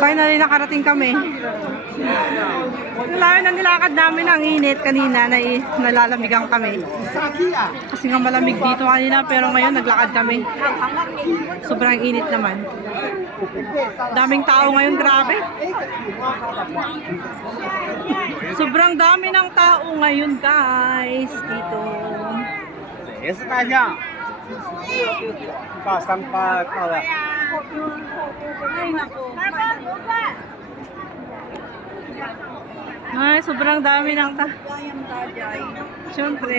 Finally, nakarating kami. Wala na nilakad namin ang init kanina na nalalamigan kami. Kasi nga malamig dito kanina pero ngayon naglakad kami. Sobrang init naman. Daming tao ngayon, grabe. Sobrang dami ng tao ngayon, guys, dito. 也是大象，到3八到了。 Ay, sobrang dami ng Siyempre.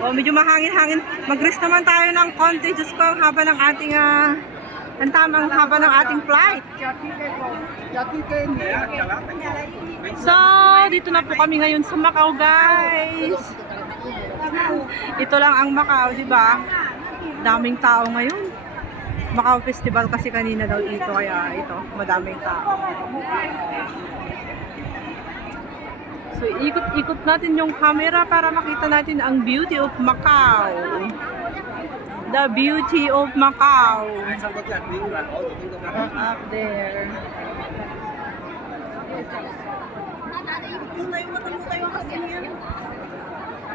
Oh, medyo mahangin-hangin. Mag-rest naman tayo ng konti. Diyos ko, ang haba ng ating ang tamang haba ng ating flight. So, dito na po kami ngayon sa Macau, guys. Ito lang ang Macau, di ba? Daming tao ngayon. Macau Festival kasi kanina daw dito, kaya ito, madaming tao. So, ikot-ikot natin yung camera para makita natin ang beauty of Macau. The beauty of Macau. Up there.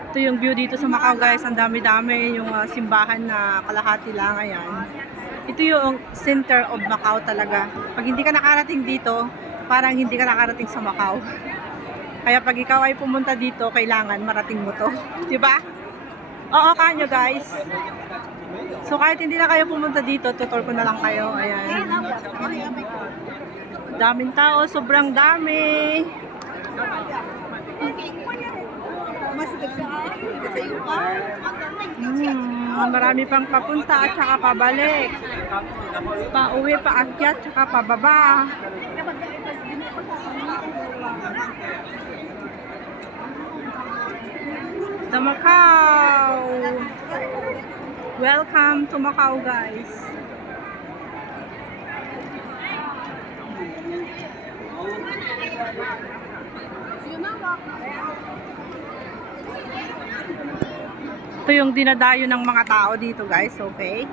Ito yung view dito sa Macau, guys. Ang dami-dami yung simbahan na kalahati lang. Ayan. Ito yung center of Macau talaga. Pag hindi ka nakarating dito, parang hindi ka nakarating sa Macau. Kaya pag ikaw ay pumunta dito, kailangan marating mo to. Diba? Oo, kanyo, guys. So kahit hindi na kayo pumunta dito, tutor ko na lang kayo. Ayan. Daming tao, sobrang dami. Marami pang papunta at saka pabalik. Pauwi, paakyat, saka pababa. The Macau. Welcome to Macau, guys. Ito yung dinadayo ng mga tao dito, guys. Okay.